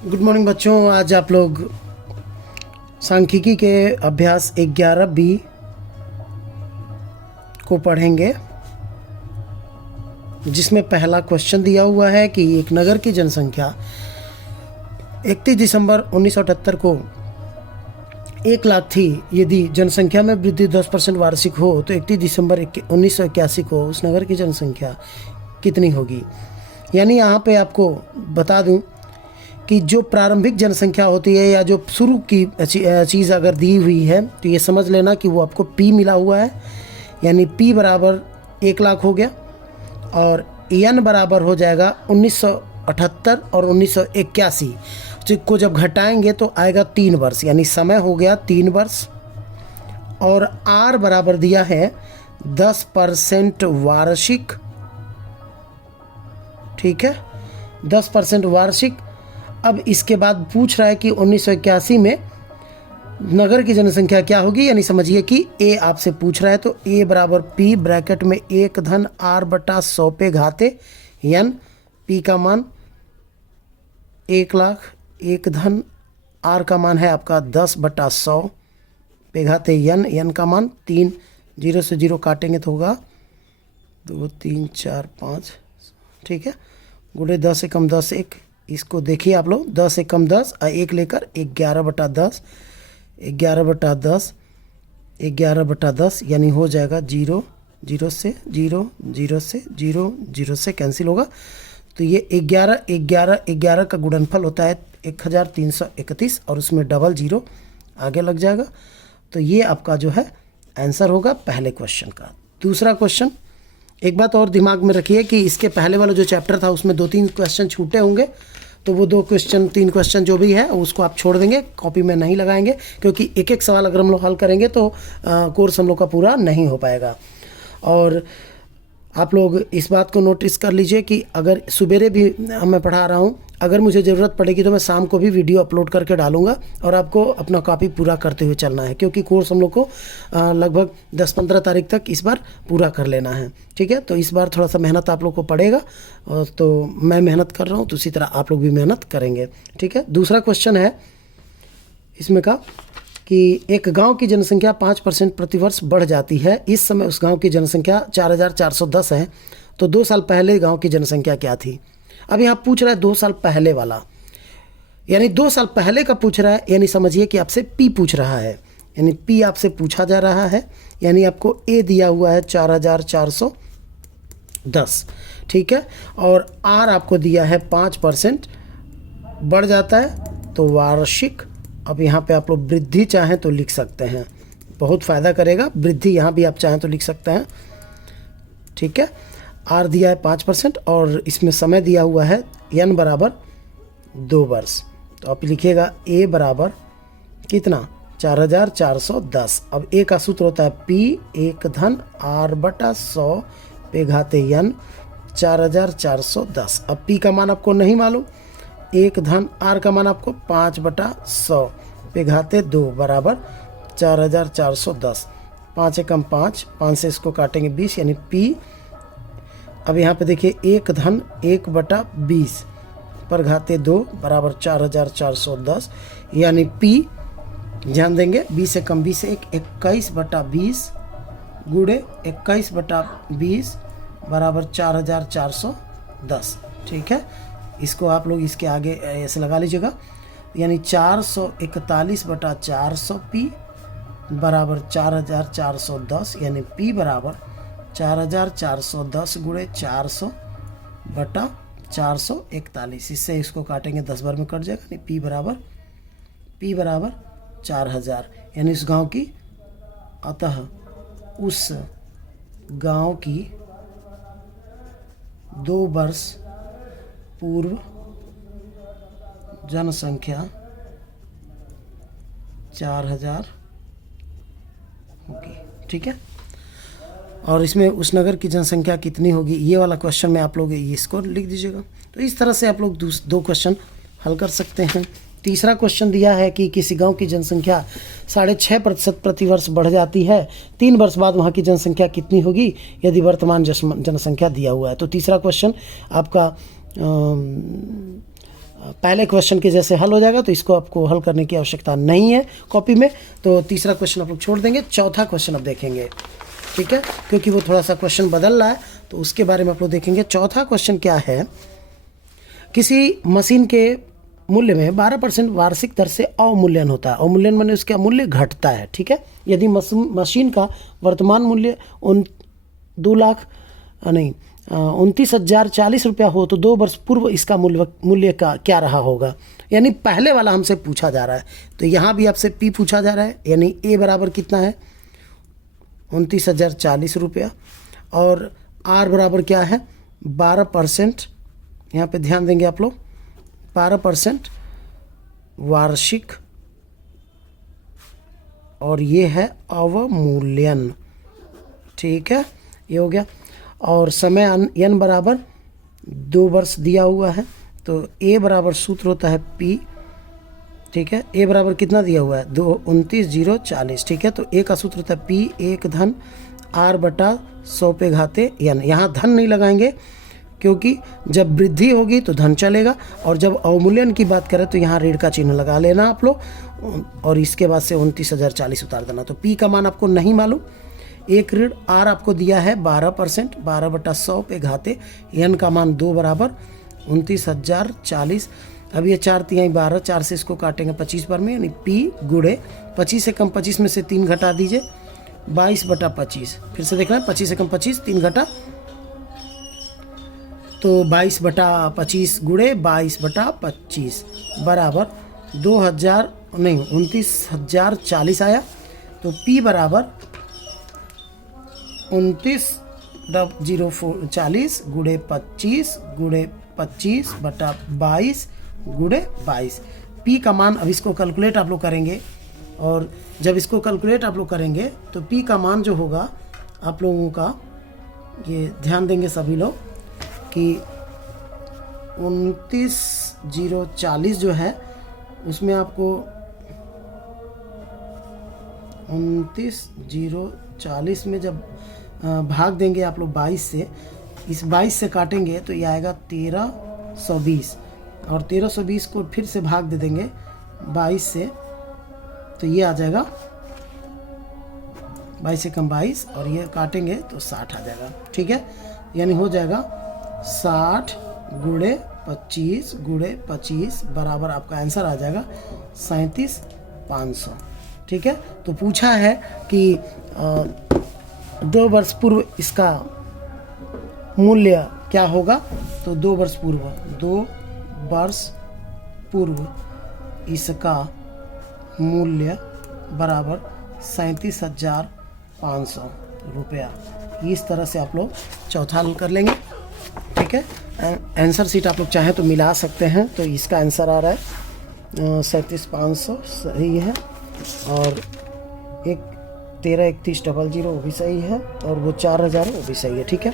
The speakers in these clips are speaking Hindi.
गुड मॉर्निंग बच्चों। आज आप लोग सांख्यिकी के अभ्यास 11 बी को पढ़ेंगे, जिसमें पहला क्वेश्चन दिया हुआ है कि एक नगर की जनसंख्या 31 दिसंबर 1978 को 1 लाख थी। यदि जनसंख्या में वृद्धि 10% वार्षिक हो तो 31 दिसंबर 1981 को उस नगर की जनसंख्या कितनी होगी। यानी यहाँ पे आपको बता दूं कि जो प्रारंभिक जनसंख्या होती है या जो शुरू की चीज़ अगर दी हुई है तो ये समझ लेना कि वो आपको P मिला हुआ है, यानी P बराबर 1 लाख हो गया और N बराबर हो जाएगा 1978 और 1981 को जब घटाएंगे तो आएगा 3 वर्ष, यानी समय हो गया 3 वर्ष। और R बराबर दिया है 10% वार्षिक, ठीक है, 10% वार्षिक। अब इसके बाद पूछ रहा है कि 1981 में नगर की जनसंख्या क्या होगी, यानी समझिए कि A आपसे पूछ रहा है तो A बराबर P ब्रैकेट में 1 धन R बटा 100 पे घाते N। P का मान 1 लाख, 1 धन R का मान है आपका 10 बटा 100 पे घाते N का मान 3, 0 से 0 काटेंगे तो होगा 2 3 4 5, ठीक है, गुणे 10 से कम 10 1। इसको देखिए आप लोग, 10 से कम 10 और 1 लेकर 11 बटा 10, 11 बटा 10, 11 बटा 10, यानी हो जाएगा 0, 0 से 0, 0 से 0, 0 से कैंसिल होगा। तो ये 11 11 11 का गुणनफल होता है 1331 और उसमें डबल 0 आगे लग जाएगा। तो ये आपका जो है आंसर होगा पहले क्वेश्चन का। दूसरा क्वेश्चन, एक बात और दिमाग में रखिए कि इसके पहले वाला जो चैप्टर था उसमें 2-3 क्वेश्चन छूटे होंगे, तो वो 3 क्वेश्चन जो भी है उसको आप छोड़ देंगे, कॉपी में नहीं लगाएंगे, क्योंकि एक एक सवाल अगर हम लोग हल करेंगे तो कोर्स हम लोग का पूरा नहीं हो पाएगा। और आप लोग इस बात को नोटिस कर लीजिए कि अगर सुबेरे भी मैं पढ़ा रहा हूँ, अगर मुझे ज़रूरत पड़ेगी तो मैं शाम को भी वीडियो अपलोड करके डालूंगा और आपको अपना कॉपी पूरा करते हुए चलना है, क्योंकि कोर्स हम लोग को लगभग 10-15 तारीख तक इस बार पूरा कर लेना है, ठीक है। तो इस बार थोड़ा सा मेहनत आप लोग को पड़ेगा, तो मैं मेहनत कर रहा हूँ तो उसी तरह आप लोग भी मेहनत करेंगे, ठीक है। दूसरा क्वेश्चन है इसमें का कि एक गांव की जनसंख्या 5% प्रतिवर्ष बढ़ जाती है। इस समय उस गांव की जनसंख्या 4410 है, तो 2 साल पहले गांव की जनसंख्या क्या थी। अब यहाँ पूछ रहा है 2 साल पहले वाला, यानी 2 साल पहले का पूछ रहा है, यानी समझिए कि आपसे P पूछ रहा है, यानी P आपसे पूछा जा रहा है, यानी आपको A दिया हुआ है 4410, ठीक है, और R आपको दिया है 5% बढ़ जाता है तो वार्षिक। अब यहाँ पे आप लोग वृद्धि चाहें तो लिख सकते हैं, बहुत फ़ायदा करेगा वृद्धि, यहाँ भी आप चाहें तो लिख सकते हैं, ठीक है। R दिया है 5% और इसमें समय दिया हुआ है N बराबर 2 वर्ष, तो आप लिखिएगा A बराबर कितना 4410। अब A का सूत्र होता है P 1 धन R बटा 100 पे घाते N 4410। अब P का मान आपको नहीं मालूम, 1 धन R का मान आपको 5 बटा 100 पे घाते 2 बराबर 4410। 5 एकम 5, 5 से इसको काटेंगे 20, यानी P। अब यहाँ पे देखिए 1 धन 1 बटा 20 पर घाते 2 बराबर 4410, यानी P ध्यान देंगे 20 से कम 20 से 21 बटा 20 गुणे 21 बटा 20 बराबर 4410, ठीक है। इसको आप लोग इसके आगे ऐसे लगा लीजिएगा, यानी 441 बटा 400 P बराबर 4410, यानी P बराबर 4410 गुणे 400 बटा 441। इससे इसको काटेंगे 10 बार में कट जाएगा, यानी P बराबर 4000, यानी उस गांव की, अतः उस गांव की 2 वर्ष पूर्व जनसंख्या 4000 होगी, ठीक है। और इसमें उस नगर की जनसंख्या कितनी होगी, ये वाला क्वेश्चन में आप लोग इसको लिख दीजिएगा। तो इस तरह से आप लोग 2 क्वेश्चन हल कर सकते हैं। तीसरा क्वेश्चन दिया है कि किसी गांव की जनसंख्या 6.5% प्रतिवर्ष बढ़ जाती है, 3 वर्ष बाद वहां की जनसंख्या कितनी होगी यदि वर्तमान जनसंख्या दिया हुआ है। तो तीसरा क्वेश्चन आपका पहले क्वेश्चन के जैसे हल हो जाएगा, तो इसको आपको हल करने की आवश्यकता नहीं है कॉपी में। तो तीसरा क्वेश्चन आप लोग छोड़ देंगे, चौथा क्वेश्चन अब देखेंगे, ठीक है, क्योंकि वो थोड़ा सा क्वेश्चन बदल रहा है तो उसके बारे में आप लोग देखेंगे। चौथा क्वेश्चन क्या है, किसी मशीन के मूल्य में 12% वार्षिक दर से अवमूल्यन होता है। अवमूल्यन माने उसका मूल्य घटता है, ठीक है। यदि मशीन का वर्तमान मूल्य 29,040 रुपया हो तो 2 वर्ष पूर्व इसका मूल्य का क्या रहा होगा। यानी पहले वाला हमसे पूछा जा रहा है, तो यहाँ भी आपसे पी पूछा जा रहा है, यानी ए बराबर कितना है 29,040 रुपया, और आर बराबर क्या है 12%, यहाँ पे ध्यान देंगे आप लोग, 12% वार्षिक, और ये है अवमूल्यन, ठीक है, ये हो गया। और समय n बराबर 2 वर्ष दिया हुआ है, तो a बराबर सूत्र होता है p, ठीक है। a बराबर कितना दिया हुआ है 29,040, ठीक है। तो a का सूत्र होता है p 1 धन r बटा 100 पे घाते n। यहाँ धन नहीं लगाएंगे क्योंकि जब वृद्धि होगी तो धन चलेगा, और जब अवमूल्यन की बात करें तो यहाँ ऋण का चिन्ह लगा लेना आप लोग, और इसके बाद से 29,040 उतार देना। तो p का मान आपको नहीं मालूम, एक ऋण r आपको दिया है 12%, 12 बटा 100 पे घाते n का मान 2 बराबर 29,040। अब ये 4 तिहाई 12, 4 से इसको काटेंगे 25 बार में, यानी p गुणे 25 से कम 25 में से 3 घटा दीजिए, 22 बटा 25। फिर से देखना, 25 से कम 25, 3 घटा, तो 22 बटा 25 गुणे 22 बटा 25 बराबर 29,040 आया। तो p बराबर 29,040 गुणे 25 गुणे 25 बटा 22 गुणे 22। p का मान, अब इसको कैलकुलेट आप लोग करेंगे, और जब इसको कैलकुलेट आप लोग करेंगे तो p का मान जो होगा आप लोगों का, ये ध्यान देंगे सभी लोग कि 29,040 जो है उसमें आपको 29,040 में जब भाग देंगे आप लोग 22 से, इस 22 से काटेंगे तो ये आएगा 1320, और 1320 को फिर से भाग दे देंगे 22 से, तो ये आ जाएगा 22 से कम 22, और ये काटेंगे तो 60 आ जाएगा, ठीक है। यानी हो जाएगा 60 गुणे 25 गुणे 25 बराबर आपका आंसर आ जाएगा 37,500, ठीक है। तो पूछा है कि 2 वर्ष पूर्व इसका मूल्य क्या होगा, तो 2 वर्ष पूर्व इसका मूल्य बराबर 37,500 रुपया। इस तरह से आप लोग चौथा हल कर लेंगे, ठीक है। आंसर शीट आप लोग चाहें तो मिला सकते हैं, तो इसका आंसर आ रहा है 37,500 सही है, और एक 133100 वो भी सही है, और वो 4,000 वो भी सही है, ठीक है।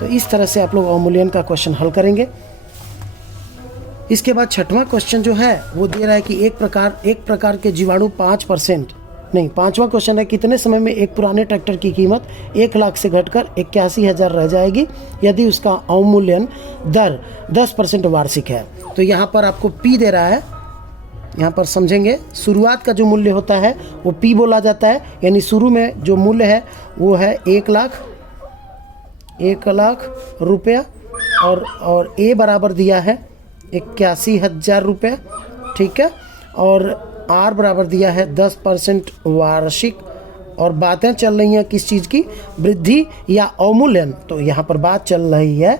तो इस तरह से आप लोग अवमूल्यन का क्वेश्चन हल करेंगे। इसके बाद छठवां क्वेश्चन जो है वो दे रहा है कि एक प्रकार के जीवाणु 5%, नहीं, पांचवा क्वेश्चन है कितने समय में एक पुराने ट्रैक्टर की कीमत 1 लाख से घटकर 81,000 रह जाएगी यदि उसका अवमूल्यन दर 10% वार्षिक है। तो यहाँ पर आपको पी दे रहा है, यहाँ पर समझेंगे, शुरुआत का जो मूल्य होता है वो पी बोला जाता है, यानी शुरू में जो मूल्य है वो है 1 लाख रुपया, और ए बराबर दिया है 81,000 रुपये, ठीक है, और आर बराबर दिया है 10% वार्षिक, और बातें चल रही हैं किस चीज़ की, वृद्धि या अवमूल्यन, तो यहाँ पर बात चल रही है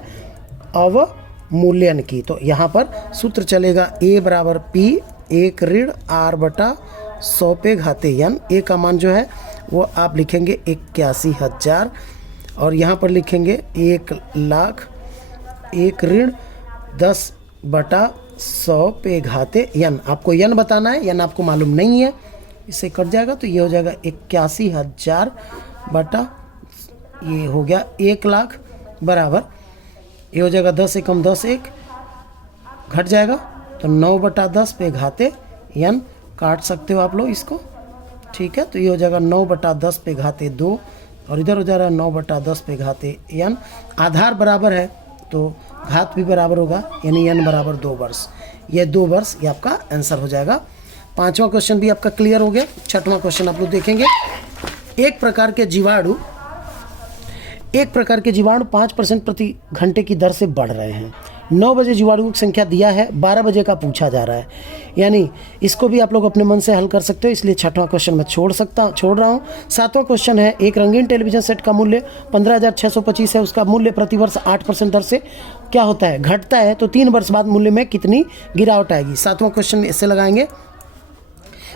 अवमूल्यन की। तो यहाँ पर सूत्र चलेगा ए बराबर पी, एक ऋण आर बटा 100 पे घाते n। ए का मान जो है वो आप लिखेंगे 81,000, और यहाँ पर लिखेंगे 1 लाख, एक ऋण 10 बटा 100 पे घाते n। आपको n बताना है, n आपको मालूम नहीं है, इससे कट जाएगा, तो ये हो जाएगा 81,000 बटा, ये हो गया 1 लाख बराबर, ये हो जाएगा 10 से कम 10 1 घट जाएगा, तो 9 बटा 10 पे घाते n। काट सकते हो आप लोग इसको, ठीक है। तो ये हो जाएगा 9 बटा 10 पे घाते 2, और इधर हो जा रहा है 9 बटा 10 पे घाते n। आधार बराबर है तो घात भी बराबर होगा, यानी n बराबर 2 वर्ष। ये 2 वर्ष, ये आपका आंसर हो जाएगा। 5वां क्वेश्चन भी आपका क्लियर हो गया। 6वां क्वेश्चन आप लोग देखेंगे। एक प्रकार के जीवाणु 5% प्रति घंटे की दर से बढ़ रहे हैं। 9 बजे जीवाणुओं की संख्या दिया है, 12 बजे का पूछा जा रहा है, यानी इसको भी आप लोग अपने मन से हल कर सकते हो, इसलिए 6वां क्वेश्चन मैं छोड़ रहा हूँ। 7वां क्वेश्चन है, एक रंगीन टेलीविजन सेट का मूल्य 15,625 है, उसका मूल्य प्रतिवर्ष 8% दर से क्या होता है, घटता है, तो 3 वर्ष बाद मूल्य में कितनी गिरावट आएगी। 7वां क्वेश्चन इससे लगाएंगे।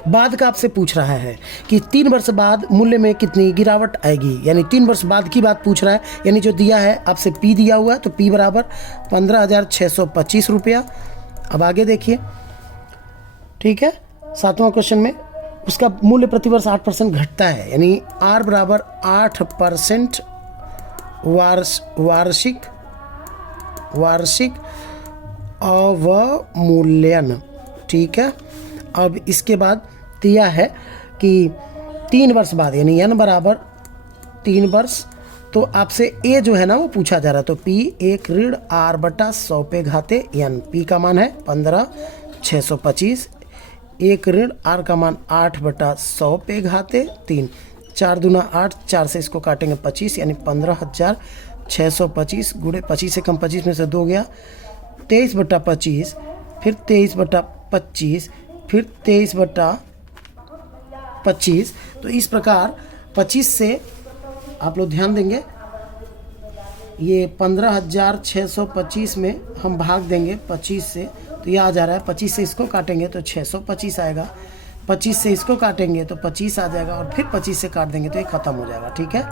बाद का आपसे पूछ रहा है कि 3 वर्ष बाद मूल्य में कितनी गिरावट आएगी, यानी 3 वर्ष बाद की बात पूछ रहा है, यानी जो दिया है आपसे P दिया हुआ है, तो P बराबर 15,625 रुपया। अब आगे देखिए, ठीक है। 7वां क्वेश्चन में उसका मूल्य प्रतिवर्ष 8% घटता है, यानी R बराबर 8% वार्षिक अवमूल्यन, ठीक है। अब इसके बाद दिया है कि 3 वर्ष बाद, यानी n बराबर 3 वर्ष, तो आपसे a जो है ना वो पूछा जा रहा है, तो P एक ऋण R बटा 100 पे घाते n। P का मान है 15,625, एक ऋण R का मान 8 बटा 100 पे घाते 3, 4 दूना 8, 4 से इसको काटेंगे 25, यानी 15,625 गुणे 25 से कम 25 में से 2 गया, 23 बटा 25, फिर 23 बटा 25, फिर 23 बटा 25। तो इस प्रकार 25 से आप लोग ध्यान देंगे, ये 15,625 में हम भाग देंगे 25 से, तो ये आ जा रहा है। 25 से इसको काटेंगे तो 625 आएगा, 25 से इसको काटेंगे तो 25 आ जाएगा, और फिर 25 से काट देंगे तो ये ख़त्म हो जाएगा, ठीक है।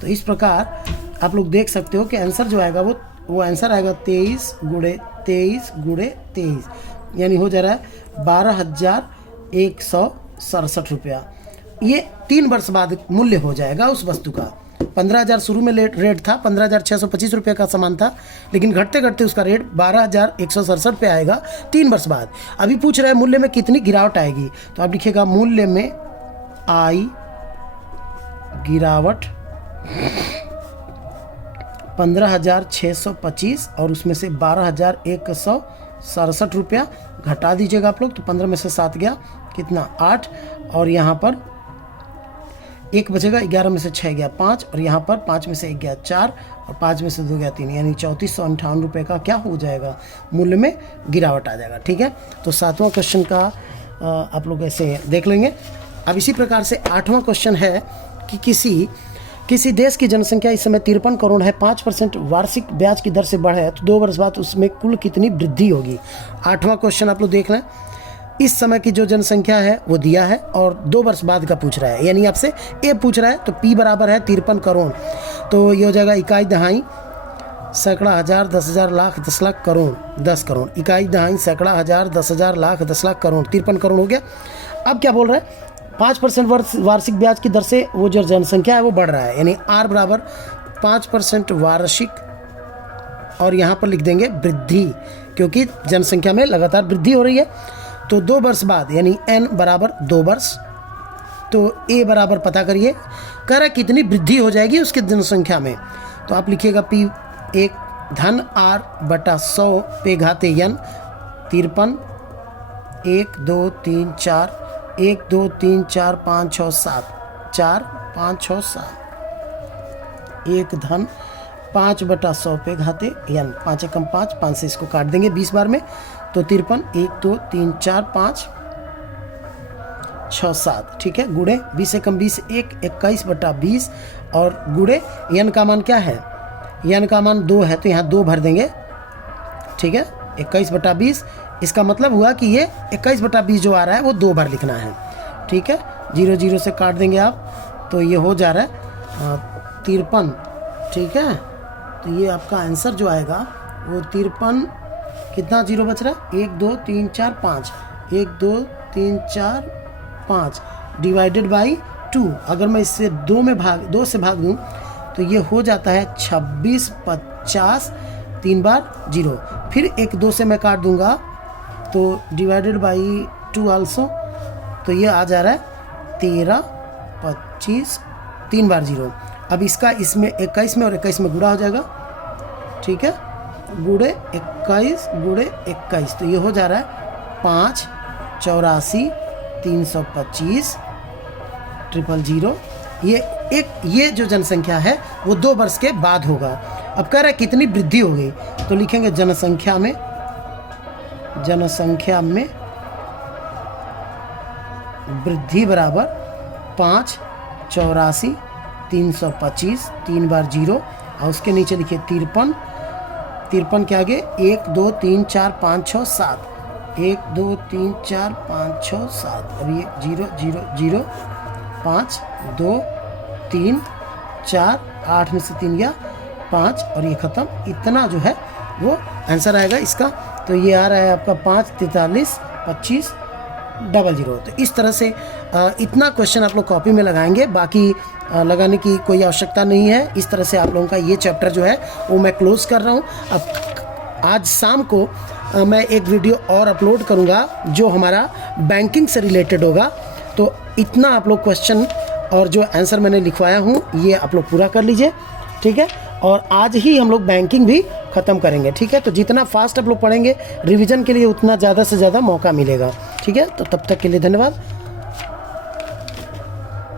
तो इस प्रकार आप लोग देख सकते हो कि आंसर जो आएगा वो आंसर आएगा 23 गुणे 23, यानी हो जा रहा है 12,167 रुपया। ये 3 वर्ष बाद मूल्य हो जाएगा उस वस्तु का। 15,000 शुरू में रेट था, 15,625 रुपये का सामान था, लेकिन घटते घटते उसका रेट 12,167 पे आएगा 3 वर्ष बाद। अभी पूछ रहा है मूल्य में कितनी गिरावट आएगी, तो आप लिखिएगा मूल्य में आई गिरावट 15,625 और उसमें से 12,167 रुपया घटा दीजिएगा आप लोग, तो 15 में से 7 गया कितना 8, और यहाँ पर 1 बचेगा, 11 में से 6 गया 5, और यहाँ पर 5 में से 1 गया 4, और 5 में से 2 गया 3, यानी 3,458 रुपये का क्या हो जाएगा, मूल्य में गिरावट आ जाएगा, ठीक है। तो 7वां क्वेश्चन का आप लोग ऐसे देख लेंगे। अब इसी प्रकार से 8वां क्वेश्चन है कि किसी देश की जनसंख्या इस समय 53 करोड़ है, 5% वार्षिक ब्याज की दर से बढ़े, तो 2 वर्ष बाद उसमें कुल कितनी वृद्धि होगी। 8वां क्वेश्चन आप लोग देख लें। इस समय की जो जनसंख्या है वो दिया है और 2 वर्ष बाद का पूछ रहा है, यानी आपसे ए पूछ रहा है, तो P बराबर है 53 करोड़, तो ये हो जाएगा इकाई दहाई सैकड़ा हज़ार 10,000 लाख 10 लाख करोड़ 10 करोड़, इकाई दहाई सैकड़ा हज़ार 10,000 लाख 10 लाख करोड़, 53 करोड़ हो गया। अब क्या बोल रहा है, 5% वार्षिक ब्याज की दर से वो जो जनसंख्या है वो बढ़ रहा है, यानी R बराबर 5% वार्षिक, और यहाँ पर लिख देंगे वृद्धि, क्योंकि जनसंख्या में लगातार वृद्धि हो रही है। तो 2 वर्ष बाद, यानी n बराबर 2 वर्ष, तो a बराबर पता करिए, कह रहा है कितनी वृद्धि हो जाएगी उसकी जनसंख्या में, तो आप लिखिएगा P एक धन R बटा 100 पे घाते n, 53 1 2 3 4 1 2 3 4 5 6 7 4 5 6 7, एक धन 5 बटा 100 पे घाते n, 5 एकम 5, 5 से इसको काट देंगे 20 बार में, तो 53 1 2 3 4 5 6 7, ठीक है। गुणे 20 एकम 20 1, 21 बटा 20, और गुणे n का मान क्या है, n का मान 2 है, तो यहाँ 2 भर देंगे, ठीक है। 21 बटा 20, इसका मतलब हुआ कि ये 21 बटा 20 जो आ रहा है वो 2 बार लिखना है, ठीक है। 0 0 से काट देंगे आप, तो ये हो जा रहा है 53, ठीक है। तो ये आपका आंसर जो आएगा वो 53, कितना 0 बच रहा है, 1 2 3 4 5, 1 2 3 4 5 डिवाइडेड बाई 2। अगर मैं इससे 2 से भाग दूँ तो ये हो जाता है 26 50, 3 बार 0, फिर 1 2 से मैं काट दूंगा तो डिवाइडेड बाई 2 आल्सो, तो ये आ जा रहा है 13 25, 3 बार 0। अब इसका इसमें 21 में और 21 में गुणा हो जाएगा, ठीक है, गुणे 21 गुणे 21, तो ये हो जा रहा है 5 84 325 000। ये जो जनसंख्या है वो 2 वर्ष के बाद होगा। अब कह रहा है कितनी वृद्धि हो गई, तो लिखेंगे जनसंख्या में वृद्धि बराबर 5 84 325 3 बार 0 और उसके नीचे लिखिए 53 के आगे 1 2 3 4 5 6 7 1 2 3 4 5 6 7 अब ये 0 0 0 5 2 3 4 8 में से 3 गया 5 और ये ख़त्म। इतना जो है वो आंसर आएगा इसका। तो ये आ रहा है आपका 5 43 25 00। तो इस तरह से इतना क्वेश्चन आप लोग कॉपी में लगाएंगे, बाकी लगाने की कोई आवश्यकता नहीं है। इस तरह से आप लोगों का ये चैप्टर जो है वो मैं क्लोज़ कर रहा हूँ। अब आज शाम को मैं एक वीडियो और अपलोड करूँगा जो हमारा बैंकिंग से रिलेटेड होगा। तो इतना आप लोग क्वेश्चन और जो आंसर मैंने लिखवाया हूँ ये आप लोग पूरा कर लीजिए, ठीक है। और आज ही हम लोग बैंकिंग भी ख़त्म करेंगे, ठीक है। तो जितना फास्ट आप लोग पढ़ेंगे रिवीजन के लिए उतना ज़्यादा से ज़्यादा मौका मिलेगा, ठीक है। तो तब तक के लिए धन्यवाद।